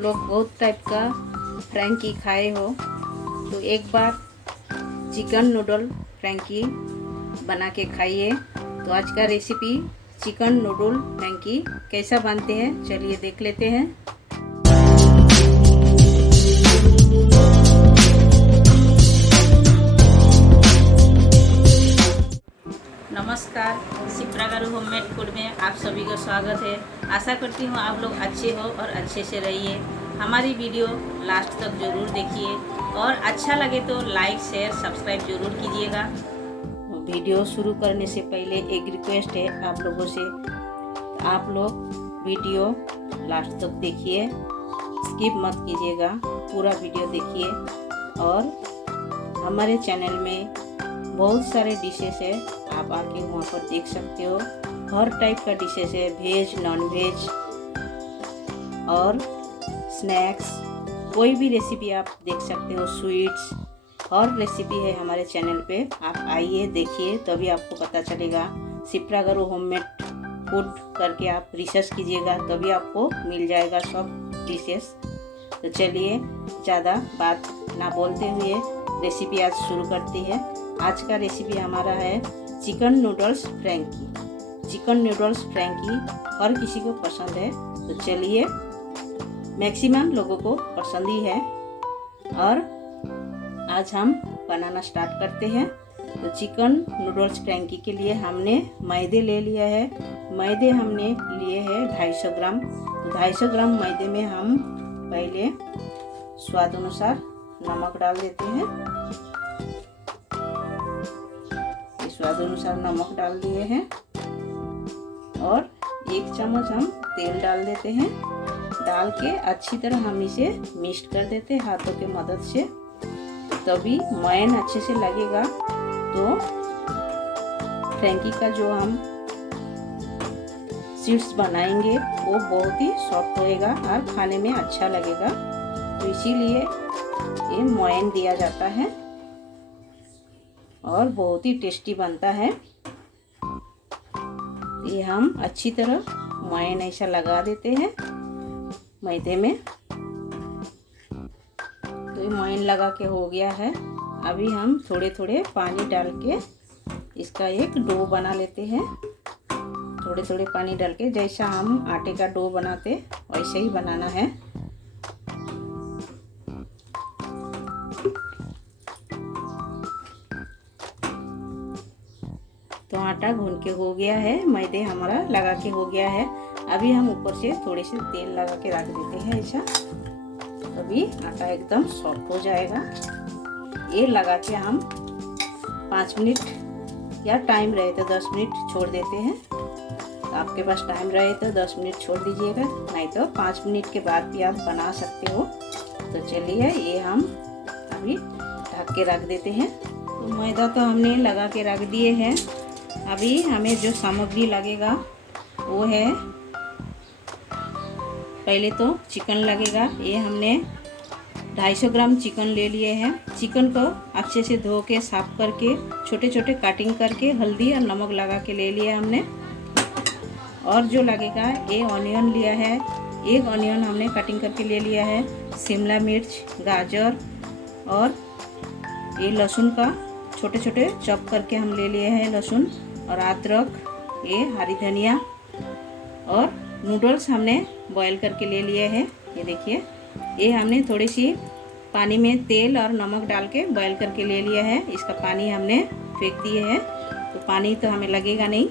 लोग बहुत टाइप का फ्रैंकी खाए हो, तो एक बार चिकन नूडल फ्रैंकी बना के खाइए। तो आज का रेसिपी चिकन नूडल फ्रैंकी कैसा बनते हैं चलिए देख लेते हैं। नमस्कार, शिप्रा गारू होममेड फूड में आप सभी का स्वागत है। आशा करती हूँ आप लोग अच्छे हो और अच्छे से रहिए। हमारी वीडियो लास्ट तक ज़रूर देखिए और अच्छा लगे तो लाइक शेयर सब्सक्राइब ज़रूर कीजिएगा। वीडियो शुरू करने से पहले एक रिक्वेस्ट है आप लोगों से, आप लोग वीडियो लास्ट तक देखिए, स्किप मत कीजिएगा, पूरा वीडियो देखिए। और हमारे चैनल में बहुत सारे डिशेस है, आप आके वहाँ पर देख सकते हो। हर टाइप का डिशेस है, वेज नॉन वेज और स्नैक्स, कोई भी रेसिपी आप देख सकते हो। स्वीट्स और रेसिपी है हमारे चैनल पे, आप आइए देखिए तभी आपको पता चलेगा। शिप्रा गारू होममेड फूड करके आप रिसर्च कीजिएगा तभी आपको मिल जाएगा सब डिशेस। तो चलिए ज़्यादा बात ना बोलते हुए रेसिपी आज शुरू करती है। आज का रेसिपी हमारा है chicken noodles frankie. Chicken noodles frankie हर किसी को पसंद है, तो चलिए मैक्सिमम लोगों को पसंद ही है। और आज हम बनाना स्टार्ट करते हैं। तो चिकन नूडल्स फ्रैंकी के लिए हमने मैदे ले लिया है। मैदे हमने लिए हैं 250 ग्राम। तो 250 ग्राम मैदे में हम पहले स्वाद अनुसार नमक डाल देते हैं। स्वाद अनुसार नमक डाल दिए हैं और 1 चम्मच हम तेल डाल देते हैं। डाल के अच्छी तरह हम इसे मिक्स कर देते हैं हाथों के मदद से, तभी मयन अच्छे से लगेगा। तो फ्रैंकी का जो हम शीट्स बनाएंगे वो बहुत ही सॉफ्ट होएगा और खाने में अच्छा लगेगा। तो इसीलिए ये मयन दिया जाता है और बहुत ही टेस्टी बनता है। ये हम अच्छी तरह मयन ऐसा लगा देते हैं मैदे में। तो ये मयन लगा के हो गया है। अभी हम थोड़े थोड़े पानी डाल के इसका एक डो बना लेते हैं। थोड़े थोड़े पानी डाल के, जैसा हम आटे का डो बनाते वैसे ही बनाना है। तो आटा गूंद के हो गया है, मैदे हमारा लगा के हो गया है। अभी हम ऊपर से थोड़े से तेल लगा के रख देते हैं ऐसा, तभी आटा एकदम सॉफ्ट हो जाएगा। ये लगा के हम 5 मिनट या टाइम रहे तो 10 मिनट छोड़ देते हैं। तो आपके पास टाइम रहे तो 10 मिनट छोड़ दीजिएगा, नहीं तो 5 मिनट के बाद भी आप बना सकते हो। तो चलिए ये हम अभी ढक के रख देते हैं। तो मैदा तो हमने लगा के रख दिए हैं। अभी हमें जो सामग्री लगेगा वो है, पहले तो चिकन लगेगा। ये हमने 250 ग्राम चिकन ले लिए हैं। चिकन को अच्छे से धो के साफ करके छोटे छोटे कटिंग करके हल्दी और नमक लगा के ले लिया हमने। और जो लगेगा ये ऑनियन लिया है, 1 ऑनियन हमने कटिंग करके ले लिया है। शिमला मिर्च, गाजर और ये लहसुन का छोटे छोटे चॉप करके हम ले लिए हैं लहसुन और अदरक, ये हरी धनिया। और नूडल्स हमने बॉईल करके ले लिए हैं। ये देखिए, ये हमने थोड़ी सी पानी में तेल और नमक डाल के बॉईल करके ले लिया है। इसका पानी हमने फेंक दिए है, तो पानी तो हमें लगेगा नहीं,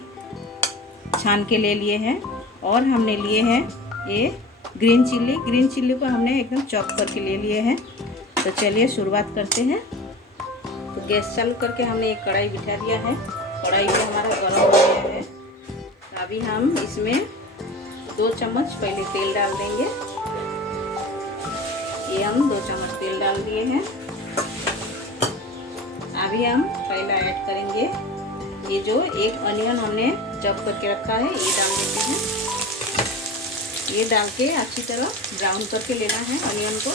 छान के ले लिए हैं। और हमने लिए हैं ये ग्रीन चिल्ली को हमने एकदम चॉप करके ले लिए हैं। तो चलिए शुरुआत करते हैं। तो गैस चालू करके हमने एक कढ़ाई बिठा दिया है। कढ़ाई में हमारा गर्म हो गया है। अभी हम इसमें 2 चम्मच पहले तेल डाल देंगे। ये हम 2 चम्मच तेल डाल दिए हैं। अभी हम पहला ऐड करेंगे ये जो 1 ऑनियन हमने चॉप करके रखा है, ये डाल देते हैं। ये डाल के अच्छी तरह ब्राउन करके लेना है ऑनियन को।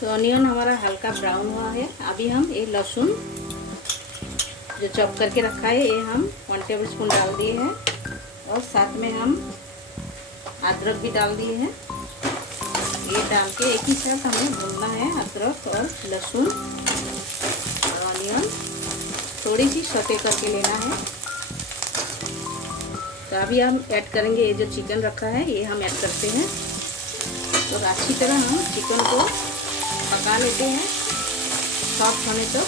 तो ऑनियन हमारा हल्का ब्राउन हुआ है। अभी हम ये लहसुन जो चॉप करके रखा है ये हम 1 टेबल स्पून डाल दिए हैं। और साथ में हम अदरक भी डाल दिए हैं। ये डाल के एक ही साथ हमें भूनना है, अदरक और लहसुन और ऑनियन थोड़ी सी सौते करके लेना है। तो अभी हम ऐड करेंगे ये जो चिकन रखा है, ये हम ऐड करते हैं और अच्छी तरह हम चिकन को पका लेते हैं सॉफ्ट होने तक।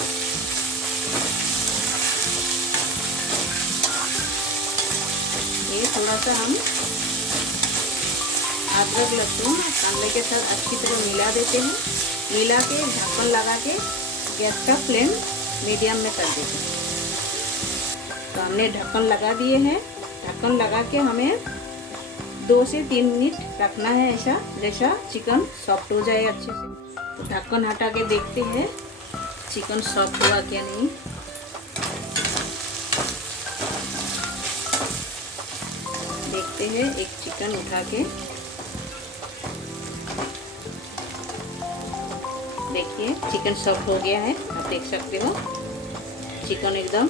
ये थोड़ा सा हम अदरक लहसुन कांदे के साथ अच्छी तरह मिला देते हैं। मिला के ढक्कन लगा के गैस का फ्लेम मीडियम में कर देते हैं। तो हमने ढक्कन लगा दिए हैं। ढक्कन लगा के हमें 2 से 3 मिनट रखना है, ऐसा जैसा चिकन सॉफ्ट हो जाए अच्छे से। तो ढक्कन हटा के देखते हैं चिकन सॉफ्ट हुआ क्या नहीं। देखते हैं एक चिकन उठा के, देखिए चिकन सॉफ्ट हो गया है, आप देख सकते हो चिकन एकदम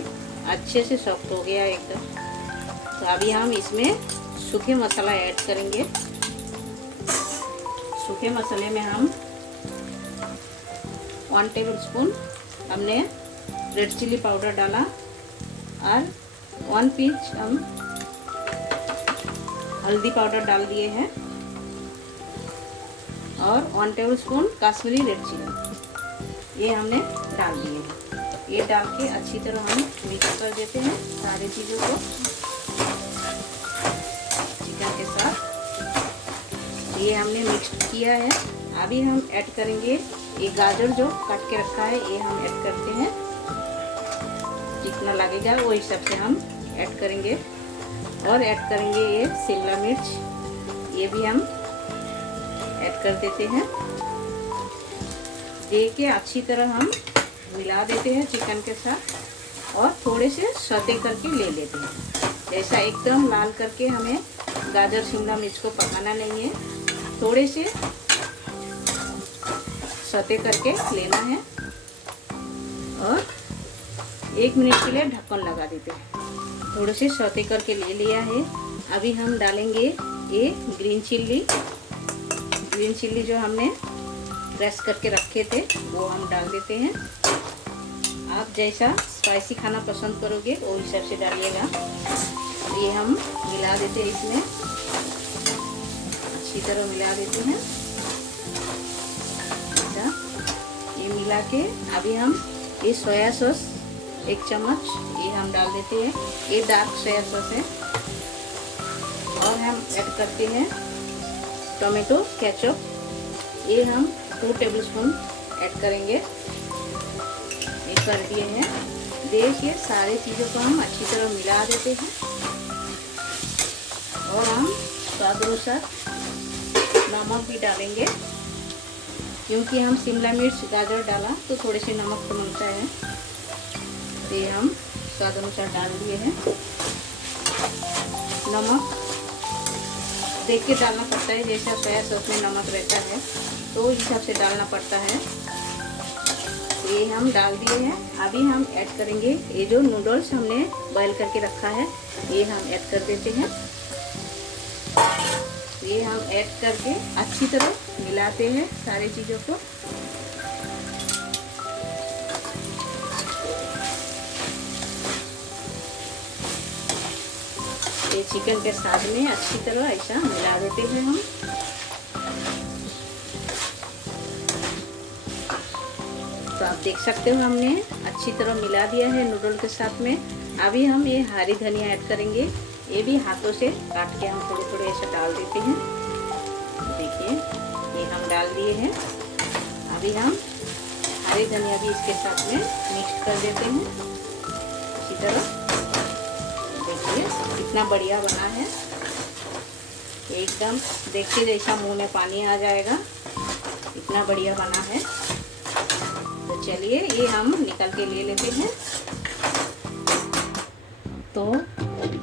अच्छे से सॉफ्ट हो गया है एकदम। तो अभी हम इसमें सूखे मसाला ऐड करेंगे। सूखे मसाले में हम 1 टेबलस्पून हमने रेड चिली पाउडर डाला और 1 पिंच हम हल्दी पाउडर डाल दिए हैं और 1 टेबलस्पून कश्मीरी रेड चिली ये हमने डाल दिए हैं। ये डाल के अच्छी तरह हम मिक्स कर देते हैं सारी चीज़ों को चिकन के साथ। ये हमने मिक्स किया है। अभी हम ऐड करेंगे ये गाजर जो काट के रखा है, ये हम ऐड करते हैं। जितना लगेगा वो हिसाब से हम ऐड करेंगे और ऐड करेंगे ये शिमला मिर्च, ये भी हम ऐड कर देते हैं। दे के अच्छी तरह हम मिला देते हैं चिकन के साथ और थोड़े से सौते करके ले लेते हैं। ऐसा एकदम लाल करके हमें गाजर शिमला मिर्च को पकाना नहीं है, थोड़े से सौते करके लेना है और 1 मिनट के लिए ढक्कन लगा देते हैं। थोड़े से सौते करके ले लिया है। अभी हम डालेंगे ये ग्रीन चिल्ली जो हमने क्रश करके रखे थे वो हम डाल देते हैं। आप जैसा स्पाइसी खाना पसंद करोगे वो हिसाब से डालिएगा। ये हम मिला देते हैं, इसमें अच्छी तरह मिला देते हैं। ये मिला के अभी हम ये सोया सॉस 1 चम्मच ये हम डाल देते हैं। ये डार्क सोया सॉस है। और हम ऐड करते हैं टोमेटो केचप, ये हम 2 टेबलस्पून ऐड करेंगे। ये कर दिए हैं। देखिए सारी चीज़ों को हम अच्छी तरह मिला देते हैं और हम स्वाद अनुसार नमक भी डालेंगे, क्योंकि हम शिमला मिर्च गाजर डाला तो थोड़े से नमक तो मिलता है। तो ये हम स्वाद अनुसार डाल दिए हैं। नमक देख के डालना पड़ता है, जैसा सोया सॉस में नमक रहता है तो उस हिसाब से डालना पड़ता है। ये हम डाल दिए हैं। अभी हम ऐड करेंगे ये जो नूडल्स हमने बॉईल करके रखा है, ये हम ऐड कर देते हैं। ये हम ऐड करके अच्छी तरह मिलाते हैं सारी चीज़ों को। ये चिकन के साथ में अच्छी तरह ऐसा मिला देते हैं हम। तो आप देख सकते हो हमने अच्छी तरह मिला दिया है नूडल के साथ में। अभी हम ये हरी धनिया ऐड करेंगे। ये भी हाथों से काट के हम थोड़े थोड़े ऐसे डाल देते हैं। देखिए ये हम डाल दिए हैं। अभी हम हरी धनिया भी इसके साथ में मिक्स कर देते हैं अच्छी तरह। देखिए कितना बढ़िया बना है, एकदम देखिए जैसा मुंह में पानी आ जाएगा, इतना बढ़िया बना है। तो चलिए ये हम निकाल के ले लेते हैं। तो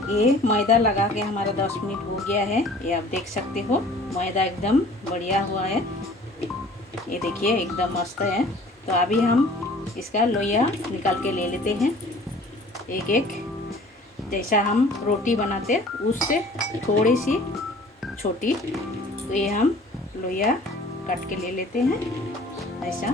ये मैदा लगा के हमारा 10 मिनट हो गया है। ये आप देख सकते हो मैदा एकदम बढ़िया हुआ है। ये देखिए एकदम मस्त है। तो अभी हम इसका लोइया निकाल के ले लेते हैं एक एक, जैसा हम रोटी बनाते उससे थोड़ी सी छोटी। तो ये हम लोइया काट के ले लेते हैं ऐसा।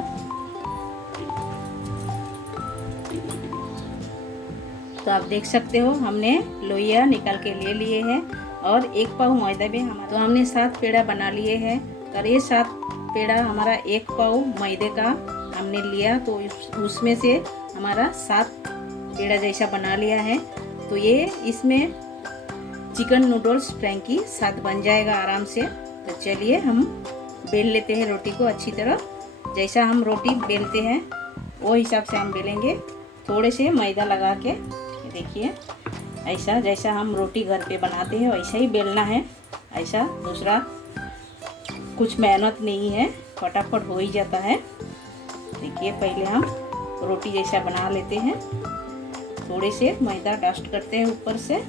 तो आप देख सकते हो हमने लोइया निकाल के ले लिए हैं और 1 पाव मैदा भी हमारा। तो हमने 7 पेड़ा बना लिए हैं और ये 7 पेड़ा हमारा 1 पाव मैदे का हमने लिया। तो उसमें से हमारा 7 पेड़ा जैसा बना लिया है। तो ये इसमें चिकन नूडल्स फ्रैंकी 7 बन जाएगा आराम से। तो चलिए हम बेल लेते हैं रोटी को अच्छी तरह। जैसा हम रोटी बेलते हैं वो हिसाब से हम बेलेंगे। थोड़े से मैदा लगा के देखिए ऐसा, जैसा हम रोटी घर पे बनाते हैं वैसा ही बेलना है। ऐसा दूसरा कुछ मेहनत नहीं है, फटाफट हो ही जाता है। देखिए पहले हम रोटी जैसा बना लेते हैं। थोड़े से मैदा डस्ट करते हैं ऊपर से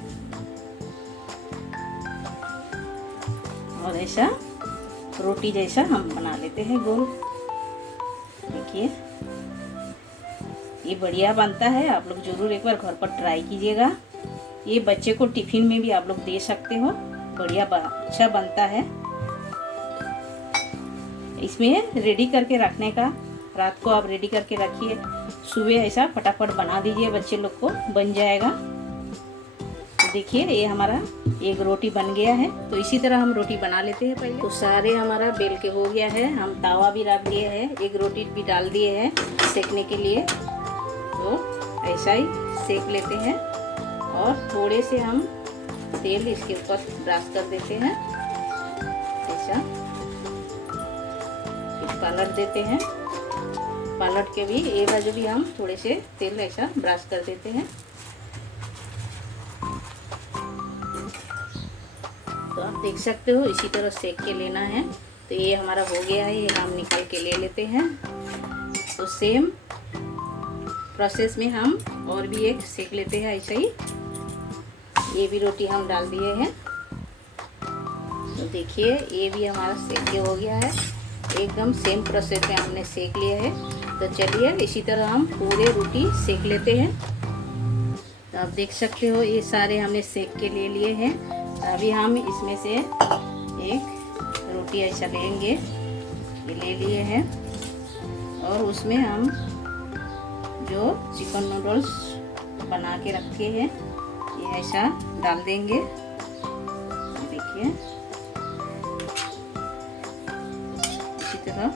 और ऐसा रोटी जैसा हम बना लेते हैं गोल। देखिए ये बढ़िया बनता है। आप लोग ज़रूर एक बार घर पर ट्राई कीजिएगा। ये बच्चे को टिफ़िन में भी आप लोग दे सकते हो, बढ़िया अच्छा बनता है। इसमें रेडी करके रखने का, रात को आप रेडी करके रखिए, सुबह ऐसा फटाफट बना दीजिए, बच्चे लोग को बन जाएगा। तो देखिए ये हमारा एक रोटी बन गया है। तो इसी तरह हम रोटी बना लेते हैं पहले। तो सारे हमारा बेल के हो गया है। हम तावा भी रख दिए हैं, एक रोटी भी डाल दिए हैं सेकने के लिए। तो ऐसा ही सेक लेते हैं और थोड़े से हम तेल इसके ऊपर ब्रश कर देते हैं ऐसा। पलट देते हैं, पलट के भी एक बाजू भी हम थोड़े से तेल ऐसा ब्रश कर देते हैं। तो आप देख सकते हो इसी तरह सेक के लेना है। तो ये हमारा हो गया है, ये हम निकाल के ले लेते हैं। तो सेम प्रोसेस में हम और भी एक सेक लेते हैं ऐसा ही। ये भी रोटी हम डाल दिए हैं। तो देखिए ये भी हमारा सेक के हो गया है। एकदम सेम प्रोसेस में हमने सेक लिया है। तो चलिए इसी तरह हम पूरे रोटी सेक लेते हैं। तो आप देख सकते हो ये सारे हमने सेक के ले लिए हैं। अभी हम इसमें से एक रोटी ऐसा लेंगे, ये ले लिए हैं और उसमें हम जो चिकन नूडल्स बना के रखे हैं ये ऐसा डाल देंगे। देखिए इसी तरह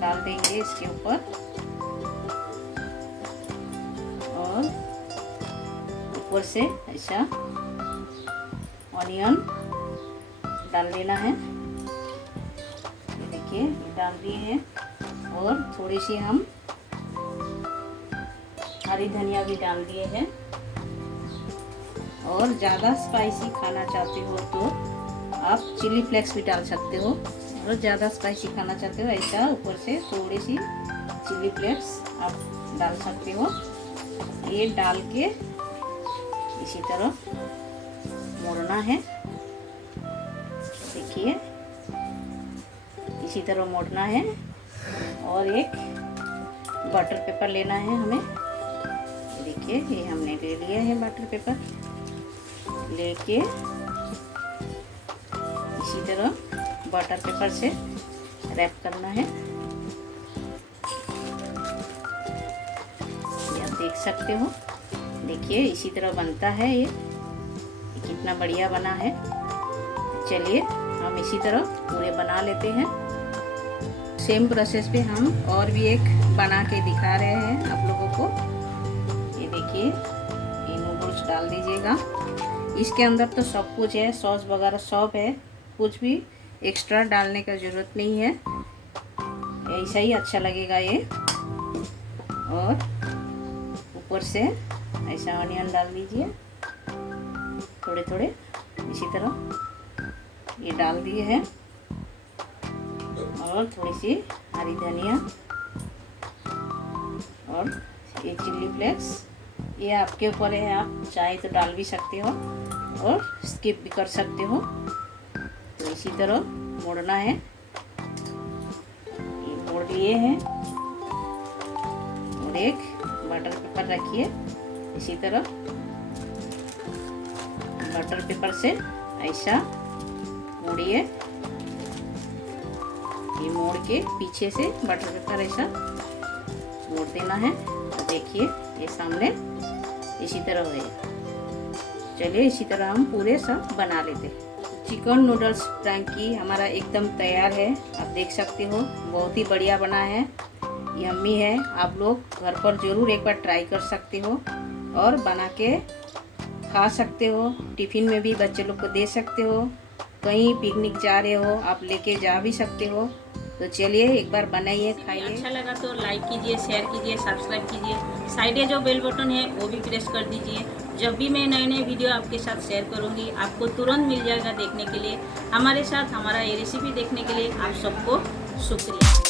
डाल देंगे इसके ऊपर और ऊपर से ऐसा ऑनियन डाल देना है। देखिए ये डाल दिए हैं और थोड़ी सी हम हरी धनिया भी डाल दिए हैं। और ज़्यादा स्पाइसी खाना चाहते हो तो आप चिली फ्लेक्स भी डाल सकते हो, और ज़्यादा स्पाइसी खाना चाहते हो ऐसा ऊपर से थोड़ी सी चिली फ्लेक्स आप डाल सकते हो। ये डाल के इसी तरह मोड़ना है। देखिए इसी तरह मोड़ना है और एक बटर पेपर लेना है हमें। देखिए ये हमने ले लिया है बटर पेपर, लेके इसी तरह बटर पेपर से रैप करना है। ये आप देख सकते हो। देखिए इसी तरह बनता है ये कितना बढ़िया बना है। चलिए हम इसी तरह पूरे बना लेते हैं। सेम प्रोसेस पे हम और भी एक बना के दिखा रहे हैं आप लोगों को। ये देखिए ये नूडल्स डाल दीजिएगा। इसके अंदर तो सब कुछ है, सॉस वगैरह सब है, कुछ भी एक्स्ट्रा डालने का ज़रूरत नहीं है। ऐसा ही अच्छा लगेगा ये। और ऊपर से ऐसा ऑनियन डाल दीजिए थोड़े थोड़े इसी तरह। ये डाल दिए हैं और थोड़ी सी हरी धनिया और ये चिल्ली फ्लेक्स, ये आपके ऊपर है, आप चाहे तो डाल भी सकते हो और स्किप भी कर सकते हो। तो इसी तरह मोड़ना है। ये मोड़ लिए हैं और एक बटर पेपर रखिए इसी तरह बटर पेपर से ऐसा मोड़िए। ये मोड़ के पीछे से बटर पेपर ऐसा मोड़ देना है। तो देखिए ये सामने इसी तरह होएगा। चलिए इसी तरह हम पूरे सब बना लेते हैं। चिकन नूडल्स फ्रैंकी हमारा एकदम तैयार है। आप देख सकते हो बहुत ही बढ़िया बना है, यम्मी है। आप लोग घर पर ज़रूर एक बार ट्राई कर सकते हो और बना के खा सकते हो। टिफ़िन में भी बच्चे लोग को दे सकते हो, कहीं पिकनिक जा रहे हो आप लेके जा भी सकते हो। तो चलिए एक बार बनाइए, खाइए। अच्छा लगा तो लाइक कीजिए, शेयर कीजिए, सब्सक्राइब कीजिए। साइड जो बेल बटन है वो भी प्रेस कर दीजिए। जब भी मैं नए नए वीडियो आपके साथ शेयर करूंगी आपको तुरंत मिल जाएगा देखने के लिए। हमारे साथ हमारा ये रेसिपी देखने के लिए आप सबको शुक्रिया।